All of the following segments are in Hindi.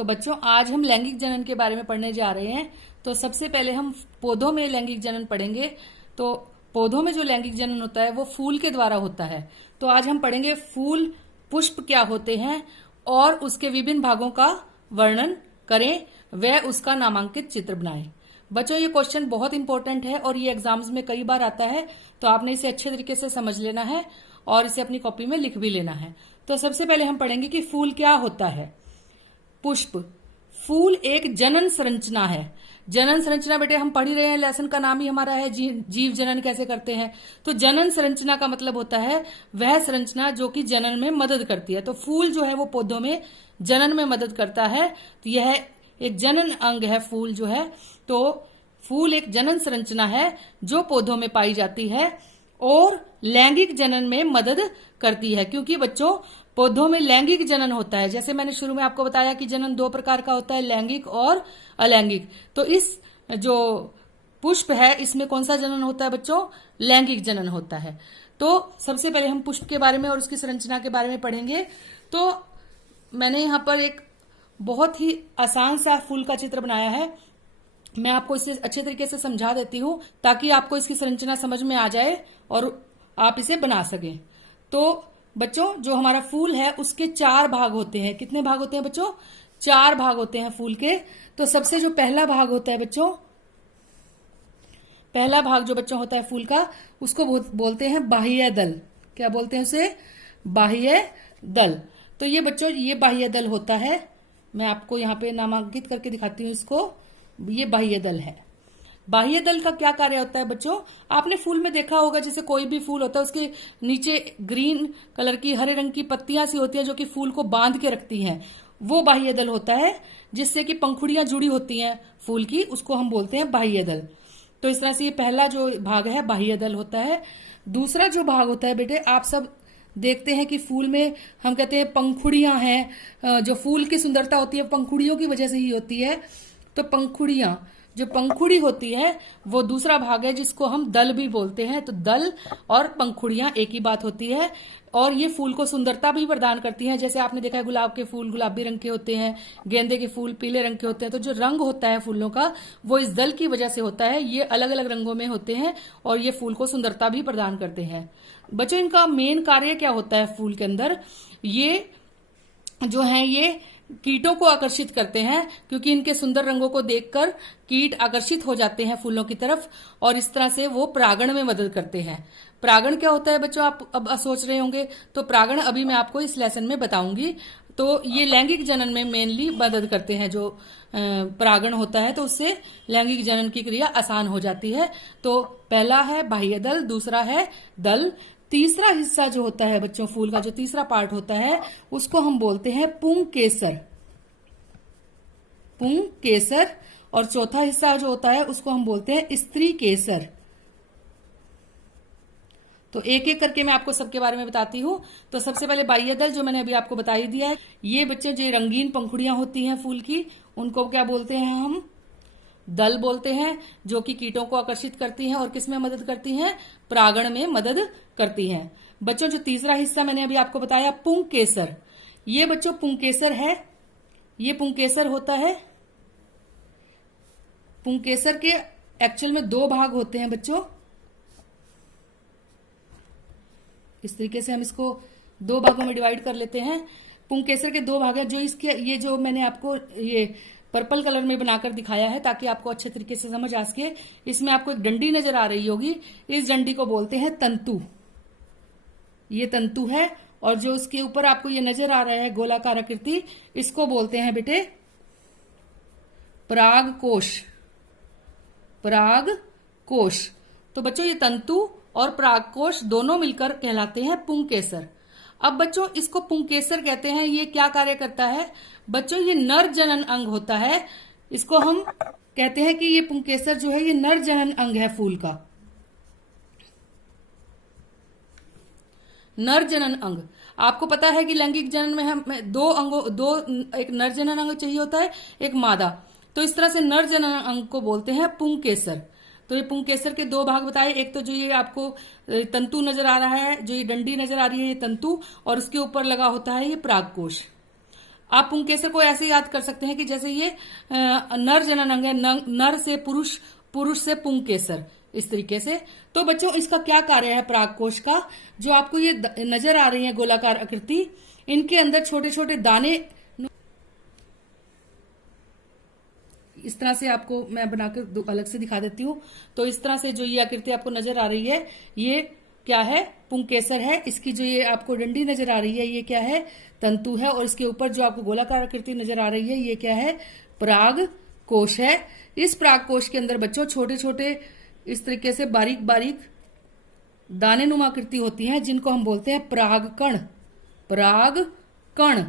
तो बच्चों आज हम लैंगिक जनन के बारे में पढ़ने जा रहे हैं। तो सबसे पहले हम पौधों में लैंगिक जनन पढ़ेंगे। तो पौधों में जो लैंगिक जनन होता है वो फूल के द्वारा होता है। तो आज हम पढ़ेंगे फूल पुष्प क्या होते हैं और उसके विभिन्न भागों का वर्णन करें, वह उसका नामांकित चित्र बनाएं। बच्चों ये क्वेश्चन बहुत इंपॉर्टेंट है और ये एग्जाम्स में कई बार आता है, तो आपने इसे अच्छे तरीके से समझ लेना है और इसे अपनी कॉपी में लिख भी लेना है। तो सबसे पहले हम पढ़ेंगे कि फूल क्या होता है। पुष्प, फूल एक जनन संरचना है। जनन संरचना बेटे हम पढ़ ही रहे हैं, लेसन का नाम ही हमारा है जीव जनन कैसे करते हैं। तो जनन संरचना का मतलब होता है वह संरचना जो कि जनन में मदद करती है। तो फूल जो है वो पौधों में जनन में मदद करता है। तो यह एक जनन अंग है फूल जो है। तो फूल एक जनन संरचना है जो पौधों में पाई जाती है और लैंगिक जनन में मदद करती है। क्योंकि बच्चों पौधों में लैंगिक जनन होता है। जैसे मैंने शुरू में आपको बताया कि जनन दो प्रकार का होता है, लैंगिक और अलैंगिक। तो इस जो पुष्प है इसमें कौन सा जनन होता है बच्चों? लैंगिक जनन होता है। तो सबसे पहले हम पुष्प के बारे में और उसकी संरचना के बारे में पढ़ेंगे। तो मैंने यहाँ पर एक बहुत ही आसान सा फूल का चित्र बनाया है। मैं आपको इसे अच्छे तरीके से समझा देती हूं ताकि आपको इसकी संरचना समझ में आ जाए और आप इसे बना सकें। तो बच्चों जो हमारा फूल है उसके 4 भाग होते हैं। कितने भाग होते हैं बच्चों? 4 भाग होते हैं फूल के। तो सबसे जो पहला भाग होता है बच्चों, पहला भाग जो बच्चों होता है फूल का, उसको बोलते हैं बाह्य दल। क्या बोलते हैं उसे? बाह्य दल। तो ये बच्चों ये बाह्य दल होता है। मैं आपको यहाँ पे नामांकित करके दिखाती हूँ इसको। ये बाह्य दल है। बाह्य दल का क्या कार्य होता है बच्चों? आपने फूल में देखा होगा जैसे कोई भी फूल होता है उसके नीचे ग्रीन कलर की हरे रंग की पत्तियां सी होती हैं जो कि फूल को बांध के रखती हैं। वो बाह्य दल होता है जिससे कि पंखुड़ियां जुड़ी होती हैं फूल की, उसको हम बोलते हैं बाह्य दल। तो इस तरह से ये पहला जो भाग है बाह्य दल होता है। दूसरा जो भाग होता है बेटे, आप सब देखते हैं कि फूल में हम कहते हैं पंखुड़ियां हैं। जो फूल की सुंदरता होती है पंखुड़ियों की वजह से ही होती है। तो पंखुड़ियां, जो पंखुड़ी होती है वो दूसरा भाग है जिसको हम दल भी बोलते हैं। तो दल और पंखुड़ियां एक ही बात होती है और ये फूल को सुंदरता भी प्रदान करती हैं। जैसे आपने देखा है गुलाब के फूल गुलाबी रंग के होते हैं, गेंदे के फूल पीले रंग के होते हैं। तो जो रंग होता है फूलों का वो इस दल की वजह से होता है। ये अलग अलग रंगों में होते हैं और ये फूल को सुंदरता भी प्रदान करते हैं। बच्चों इनका मेन कार्य क्या होता है फूल के अंदर? ये जो है ये कीटों को आकर्षित करते हैं क्योंकि इनके सुंदर रंगों को देखकर कीट आकर्षित हो जाते हैं फूलों की तरफ और इस तरह से वो परागण में मदद करते हैं। परागण क्या होता है बच्चों? आप अब सोच रहे होंगे। तो परागण अभी मैं आपको इस लेसन में बताऊंगी। तो ये लैंगिक जनन में मेनली मदद करते हैं। जो परागण होता है तो उससे लैंगिक जनन की क्रिया आसान हो जाती है। तो पहला है बाह्य दल, दूसरा है दल। तीसरा हिस्सा जो होता है बच्चों फूल का जो तीसरा पार्ट होता है उसको हम बोलते हैं पुंकेसर। पुंकेसर। और चौथा हिस्सा जो होता है उसको हम बोलते हैं स्त्री केसर। तो एक एक करके मैं आपको सबके बारे में बताती हूँ। तो सबसे पहले बाह्य दल जो मैंने अभी आपको बता ही दिया है। ये बच्चे जो रंगीन पंखुड़ियां होती हैं फूल की उनको क्या बोलते हैं हम? दल बोलते हैं, जो कि कीटों को आकर्षित करती हैं और किसमें मदद करती हैं? परागण में मदद करती हैं। बच्चों जो तीसरा हिस्सा मैंने अभी आपको बताया पुंकेसर, ये बच्चों पुंकेसर है। ये पुंकेसर होता है। पुंकेसर के एक्चुअल में 2 भाग होते हैं बच्चों। इस तरीके से हम इसको 2 भागों में डिवाइड कर लेते हैं। पुंकेसर के 2 भाग है। जो इसके ये जो मैंने आपको ये पर्पल कलर में बनाकर दिखाया है ताकि आपको अच्छे तरीके से समझ आ सके। इसमें आपको एक डंडी नजर आ रही होगी, इस डंडी को बोलते हैं तंतु। ये तंतु है और जो उसके ऊपर आपको ये नजर आ रहा है गोलाकार आकृति, इसको बोलते हैं बेटे परागकोश। परागकोश। तो बच्चों ये तंतु और परागकोश दोनों मिलकर कहलाते हैं पुंकेसर। अब बच्चों इसको पुंकेसर कहते हैं। ये क्या कार्य करता है बच्चों? ये नर जनन अंग होता है। इसको हम कहते हैं कि ये पुंकेसर जो है ये नर जनन अंग है फूल का। नर जनन अंग। आपको पता है कि लैंगिक जनन में हम 2 अंगों एक नर जनन अंग चाहिए होता है, एक मादा। तो इस तरह से नर जनन अंग को बोलते हैं पुंकेसर। तो ये पुंकेसर के 2 भाग बताए। एक तो जो ये आपको तंतु नजर आ रहा है, जो ये डंडी नजर आ रही है ये तंतु, और उसके ऊपर लगा होता है ये परागकोश। आप पुंकेसर को ऐसे याद कर सकते हैं कि जैसे ये नर जनन अंग है, नर से पुरुष, पुरुष से पुंकेसर, इस तरीके से। तो बच्चों इसका क्या कार्य है प्रागकोश का, जो आपको ये नजर आ रही है गोलाकार आकृति, इनके अंदर छोटे छोटे दाने, इस तरह से आपको मैं बनाकर अलग से दिखा देती हूँ। तो इस तरह से जो ये आकृति आपको नजर आ रही है, ये क्या है, पुंकेसर है। इसकी जो ये आपको डंडी नजर आ रही है, ये क्या है, तंतु है। और इसके ऊपर जो आपको गोलाकार आकृति नजर आ रही है, ये क्या है, पराग कोश है। इस पराग कोश के अंदर बच्चों छोटे छोटे इस तरीके से बारीक बारीक दाने नुमा आकृति होती हैं, जिनको हम बोलते हैं परागकण। परागकण,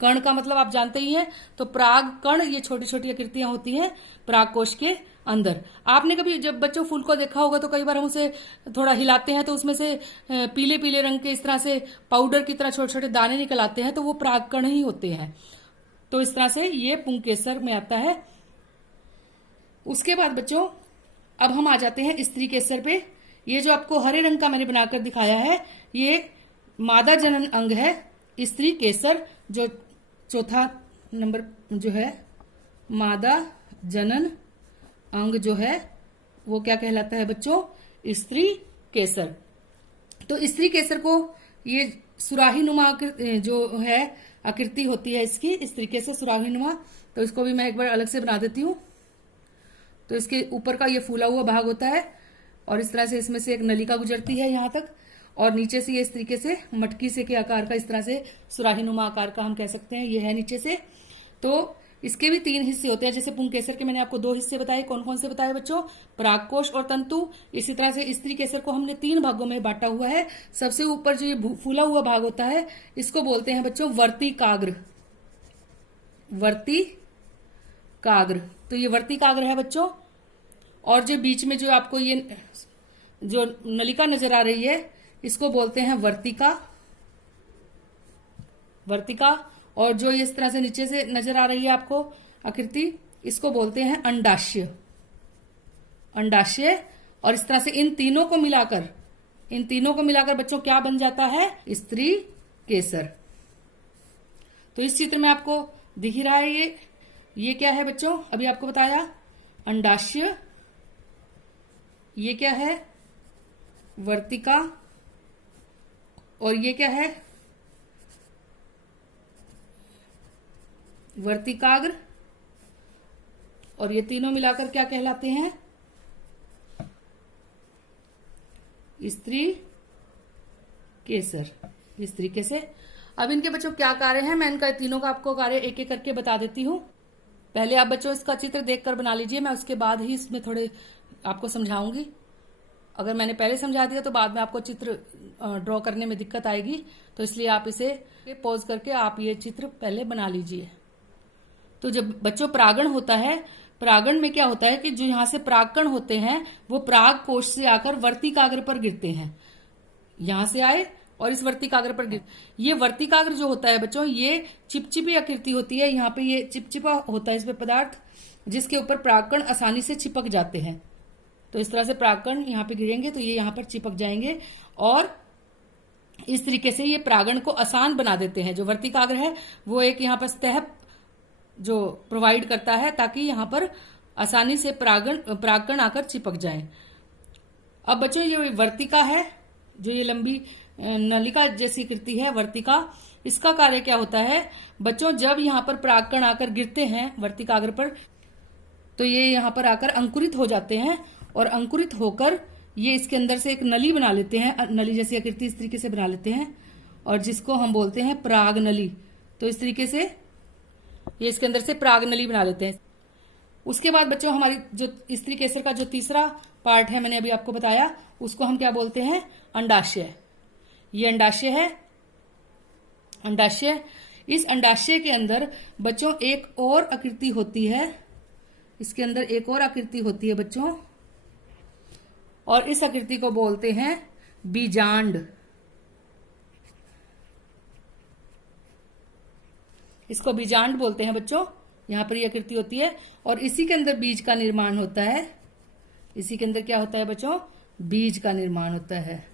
कण का मतलब आप जानते ही हैं। तो परागकण ये छोटी छोटी आकृतियां होती हैं परागकोश के अंदर। आपने कभी जब बच्चों फूल को देखा होगा तो कई बार हम उसे थोड़ा हिलाते हैं तो उसमें से पीले पीले रंग के इस तरह से पाउडर की तरह छोटे छोटे दाने निकल आते हैं, तो वो परागकण ही होते हैं। तो इस तरह से ये पुंकेसर में आता है। उसके बाद बच्चों अब हम आ जाते हैं स्त्री केसर पे। ये जो आपको हरे रंग का मैंने बनाकर दिखाया है, ये मादा जनन अंग है स्त्री केसर। जो चौथा नंबर जो है मादा जनन अंग जो है वो क्या कहलाता है बच्चों, स्त्री केसर। तो स्त्री केसर को ये सुराही नुमा जो है आकृति होती है इसकी, इस तरीके से सुराही नुमा। तो इसको भी मैं एक बार अलग से बना देती हूँ। तो इसके ऊपर का ये फूला हुआ भाग होता है और इस तरह से इसमें से एक नलिका गुजरती है यहाँ तक, और नीचे से ये इस तरीके से मटकी से के आकार का, इस तरह से सुराही नुमा आकार का हम कह सकते हैं, ये है नीचे से। तो इसके भी 3 हिस्से होते हैं। जैसे पुंकेसर के मैंने आपको 2 हिस्से बताए, कौन कौन से बताए बच्चों, परागकोश और तंतु। इसी तरह से स्त्री केसर को हमने 3 भागों में बांटा हुआ है। सबसे ऊपर जो ये फूला हुआ भाग होता है, इसको बोलते हैं बच्चों वर्तिकाग्र। वर्तिकाग्र, तो ये वर्तिकाग्र है बच्चों। और जो बीच में जो आपको ये जो नलिका नजर आ रही है, इसको बोलते हैं वर्तिका। वर्तिका। और जो इस तरह से नीचे से नजर आ रही है आपको आकृति, इसको बोलते हैं अंडाशय। अंडाशय। और इस तरह से इन तीनों को मिलाकर बच्चों क्या बन जाता है, स्त्री केसर। तो इस चित्र में आपको दिख ही रहा है ये क्या है बच्चों, अभी आपको बताया अंडाशय, ये क्या है वर्तिका, और ये क्या है वर्तिकाग्र, और ये तीनों मिलाकर क्या कहलाते हैं, स्त्री केसर। इस तरीके से अब इनके बच्चों क्या कार्य है, मैं इनका तीनों का आपको कार्य एक एक करके बता देती हूँ। पहले आप बच्चों इसका चित्र देखकर बना लीजिए, मैं उसके बाद ही इसमें थोड़े आपको समझाऊंगी। अगर मैंने पहले समझा दिया तो बाद में आपको चित्र ड्रॉ करने में दिक्कत आएगी, तो इसलिए आप इसे पॉज करके आप ये चित्र पहले बना लीजिए। तो जब बच्चों परागण होता है, परागण में क्या होता है कि जो यहाँ से परागकण होते हैं वो पराग कोश से आकर वर्तिकाग्र पर गिरते हैं। यहां से आए और इस वर्तिकाग्र पर गिर, ये वर्तिकाग्र जो होता है बच्चों, ये चिपचिपी आकृति होती है। यहाँ पे ये चिपचिपा होता है इसमें पदार्थ, जिसके ऊपर परागकण आसानी से चिपक जाते हैं। तो इस तरह से परागकण यहाँ पे गिरेंगे तो ये यहाँ पर चिपक जाएंगे, और इस तरीके से ये परागण को आसान बना देते हैं। जो वर्तिकाग्र है वो एक यहाँ पर सतह जो प्रोवाइड करता है ताकि यहाँ पर आसानी से परागकण आकर चिपक जाए। अब बच्चों ये वर्तिका है, जो ये लंबी नलिका जैसी आकृति है वर्तिका, इसका कार्य क्या होता है बच्चों, जब यहाँ पर परागकण आकर गिरते हैं वर्तिकाग्र पर, तो ये यहाँ पर आकर अंकुरित हो जाते हैं, और अंकुरित होकर ये इसके अंदर से एक नली बना लेते हैं, नली जैसी आकृति इस तरीके से बना लेते हैं, और जिसको हम बोलते हैं पराग नली। तो इस तरीके से ये इसके अंदर से पराग नली बना लेते हैं। उसके बाद बच्चों हमारी जो स्त्री केसर का जो तीसरा पार्ट है मैंने अभी आपको बताया, उसको हम क्या बोलते हैं, अंडाशय। ये अंडाशय है। अंडाशय, इस अंडाशय के अंदर बच्चों एक और आकृति होती है, इसके अंदर एक और आकृति होती है बच्चों, और इस आकृति को बोलते हैं बीजांड। इसको बीजांड बोलते हैं बच्चों। यहां पर ये आकृति होती है और इसी के अंदर बीज का निर्माण होता है। इसी के अंदर क्या होता है बच्चों, बीज का निर्माण होता है।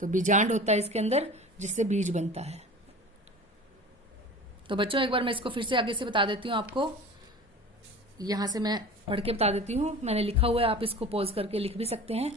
तो बीजांड होता है इसके अंदर, जिससे बीज बनता है। तो बच्चों एक बार मैं इसको फिर से आगे से बता देती हूँ आपको। यहां से मैं पढ़ के बता देती हूँ, मैंने लिखा हुआ है, आप इसको पॉज करके लिख भी सकते हैं।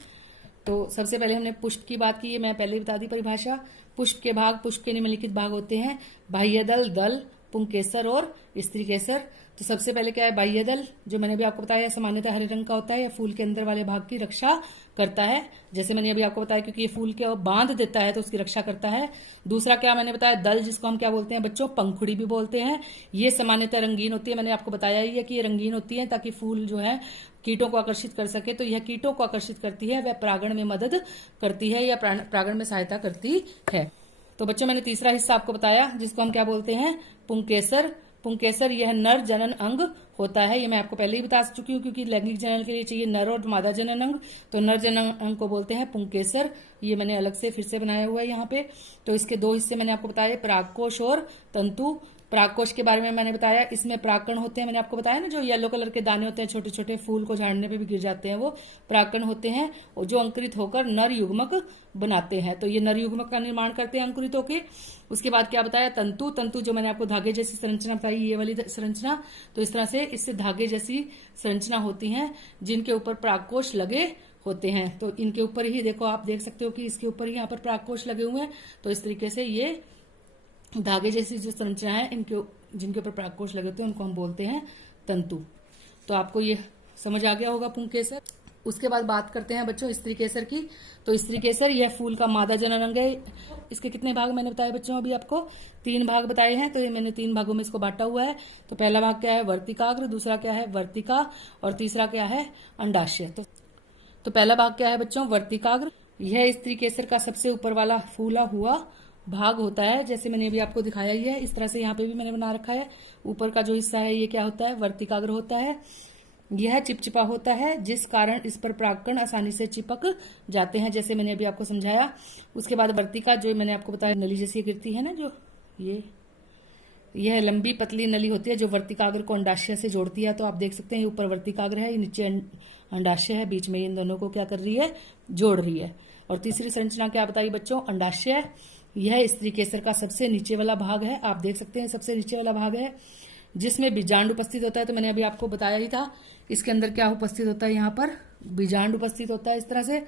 तो सबसे पहले हमने पुष्प की बात की है, मैं पहले बता दी परिभाषा। पुष्प के भाग, पुष्प के निम्नलिखित भाग होते हैं बाह्य दल, दल, पुंकेसर और स्त्री केसर। तो सबसे पहले क्या है बाह्य दल, जो मैंने अभी आपको बताया सामान्यतः हरे रंग का होता है, या फूल के अंदर वाले भाग की रक्षा करता है, जैसे मैंने अभी आपको बताया, क्योंकि ये फूल के बांध देता है तो उसकी रक्षा करता है। दूसरा क्या मैंने बताया दल, जिसको हम क्या बोलते हैं बच्चों, पंखुड़ी भी बोलते हैं। ये सामान्यतः रंगीन होती है, मैंने आपको बताया ही है कि ये रंगीन होती है ताकि फूल जो है कीटों को आकर्षित कर सके। तो यह कीटों को आकर्षित करती है, वह परागण में मदद करती है या परागण में सहायता करती है। तो बच्चों मैंने तीसरा हिस्सा आपको बताया, जिसको हम क्या बोलते हैं पुंकेसर। पुंकेसर यह नर जनन अंग होता है, ये मैं आपको पहले ही बता चुकी हूँ, क्योंकि लैंगिक जनन के लिए चाहिए नर और मादा जनन अंग। तो नर जनन अंग को बोलते हैं पुंकेसर, ये मैंने अलग से फिर से बनाया हुआ है यहाँ पे। तो इसके दो हिस्से मैंने आपको बताया, परागकोश और तंतु। परागकोश के बारे में मैंने बताया, इसमें परागकण होते हैं, मैंने आपको बताया ना, जो येलो कलर के दाने होते हैं छोटे छोटे, फूल को झाड़ने पे भी गिर जाते हैं, वो परागकण होते हैं, और जो अंकुरित होकर नर युग्मक बनाते हैं। तो ये नर युग्मक का निर्माण करते हैं अंकुरित होकर। उसके बाद क्या बताया तंतु। तंतु जो मैंने आपको धागे जैसी संरचना बताई, ये वाली संरचना। तो इस तरह से इससे धागे जैसी संरचना होती है, जिनके ऊपर परागकोश लगे होते हैं। तो इनके ऊपर ही देखो, आप देख सकते हो कि इसके ऊपर ही यहाँ पर परागकोश लगे हुए हैं। तो इस तरीके से ये धागे जैसी जो संरचना है, इनके जिनके ऊपर परागकोश लगे होते हैं, उनको हम बोलते हैं तंतु। तो आपको ये समझ आ गया होगा पुंकेसर। उसके बाद बात करते हैं बच्चों स्त्री केसर की। तो स्त्री केसर यह फूल का मादा जनन अंग है। इसके कितने भाग मैंने बताए बच्चों, अभी आपको 3 भाग बताए हैं। तो ये मैंने 3 भागों में इसको बांटा हुआ है। तो पहला भाग क्या है वर्तिकाग्र, दूसरा क्या है वर्तिका, और तीसरा क्या है अंडाशय। तो पहला भाग क्या है बच्चों वर्तिकाग्र। यह स्त्री केसर का सबसे ऊपर वाला फूला हुआ भाग होता है, जैसे मैंने अभी आपको दिखाया ही है। इस तरह से यहाँ पे भी मैंने बना रखा है। ऊपर का जो हिस्सा है ये क्या होता है वर्तिकाग्र होता है। यह चिपचिपा होता है, जिस कारण इस पर परागकण आसानी से चिपक जाते हैं, जैसे मैंने अभी आपको समझाया। उसके बाद वर्तिका, जो मैंने आपको बताया नली जैसी गिरती है ना, जो यह लंबी पतली नली होती है जो वर्तिकाग्र को अंडाशय से जोड़ती है। तो आप देख सकते हैं ऊपर वर्तिकाग्र है, नीचे अंडाशय है, बीच में इन दोनों को क्या कर रही है जोड़ रही है। और तीसरी संरचना क्या बताई बच्चों अंडाशय। यह स्त्री केसर का सबसे नीचे वाला भाग है, आप देख सकते हैं सबसे नीचे वाला भाग है, जिसमें बीजांड उपस्थित होता है। तो मैंने अभी आपको बताया ही था, इसके अंदर क्या उपस्थित होता है, यहाँ पर बीजांड उपस्थित होता है। इस तरह से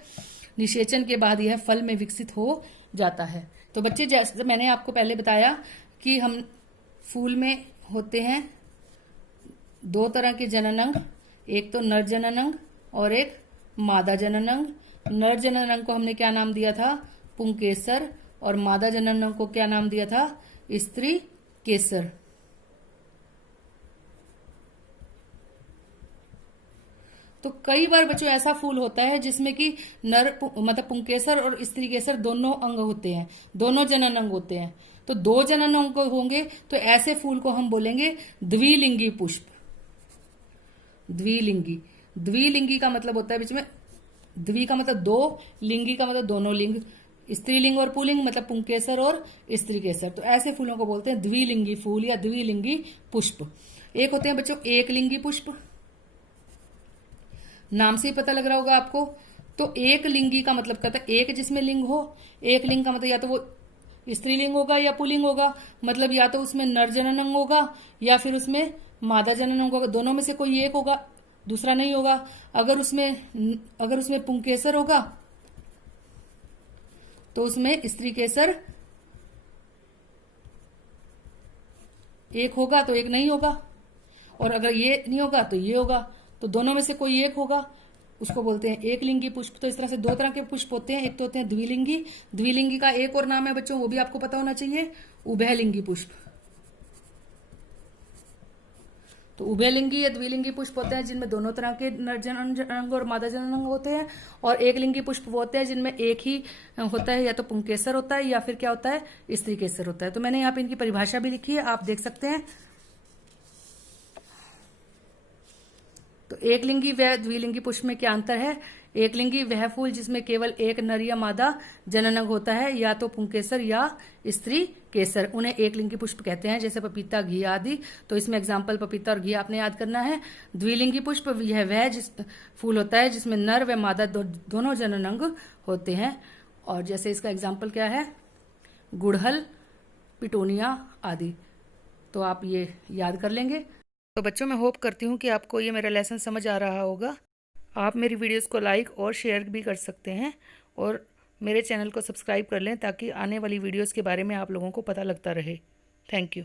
निषेचन के बाद यह फल में विकसित हो जाता है। तो बच्चे जैसे मैंने आपको पहले बताया कि हम फूल में होते हैं 2 तरह के जनन अंग, एक तो नर जनन अंग और एक मादा जनन अंग। नर जनन अंग को हमने क्या नाम दिया था पुंकेसर, और मादा जनन अंग को क्या नाम दिया था स्त्री केसर। तो कई बार बच्चों ऐसा फूल होता है जिसमें कि नर मतलब पुंकेसर और स्त्री केसर दोनों अंग होते हैं, दोनों जनन अंग होते हैं। तो 2 जनन अंग होंगे तो ऐसे फूल को हम बोलेंगे द्विलिंगी पुष्प। द्विलिंगी, द्विलिंगी का मतलब होता है बीच में, द्वि का मतलब 2, लिंगी का मतलब दोनों लिंग, स्त्रीलिंग और पुल्लिंग मतलब पुंकेसर और स्त्री केसर। तो ऐसे फूलों को बोलते हैं द्विलिंगी फूल या द्विलिंगी पुष्प। एक होते हैं बच्चों एक लिंगी पुष्प, नाम से ही पता लग रहा होगा आपको। तो एक लिंगी का मतलब कहता है एक जिसमें लिंग हो। एक लिंग का मतलब या तो वो स्त्रीलिंग होगा या पुल्लिंग होगा, मतलब या तो उसमें नर जनन अंग होगा या फिर उसमें मादा जनन अंग होगा, दोनों में से कोई एक होगा, दूसरा नहीं होगा। अगर उसमें पुंकेसर होगा तो उसमें स्त्री केसर एक होगा तो एक नहीं होगा, और अगर ये नहीं होगा तो ये होगा। तो दोनों में से कोई एक होगा, उसको बोलते हैं एक लिंगी पुष्प। तो इस तरह से 2 तरह के पुष्प होते हैं, एक तो होते हैं द्विलिंगी। द्विलिंगी का एक और नाम है बच्चों, वो भी आपको पता होना चाहिए, उभयलिंगी पुष्प। तो उभयलिंगी या द्विलिंगी पुष्प होते हैं जिनमें दोनों तरह के नर जनन अंग और मादा जनन अंग होते हैं। और एक लिंगी पुष्प वो होते हैं जिनमें एक ही होता है, या तो पुंकेसर होता है या फिर क्या होता है स्त्री केसर होता है। तो मैंने यहाँ पे इनकी परिभाषा भी लिखी है, आप देख सकते हैं। तो एक लिंगी व द्विलिंगी पुष्प में क्या अंतर है। एक लिंगी वह फूल जिसमें केवल एक नर या मादा जनन अंग होता है, या तो पुंकेसर या स्त्री केसर, उन्हें एक लिंगी पुष्प कहते हैं, जैसे पपीता घी आदि। तो इसमें एग्जाम्पल पपीता और घी आपने याद करना है। द्विलिंगी पुष्प यह वह फूल होता है जिसमें नर व मादा दोनों जनन अंग होते हैं। और जैसे इसका एग्जाम्पल क्या है गुड़हल, पिटोनिया आदि। तो आप ये याद कर लेंगे। तो बच्चों, मैं होप करती हूँ कि आपको ये मेरा लेसन समझ आ रहा होगा। आप मेरी वीडियोस को लाइक और शेयर भी कर सकते हैं और मेरे चैनल को सब्सक्राइब कर लें ताकि आने वाली वीडियोस के बारे में आप लोगों को पता लगता रहे। Thank you.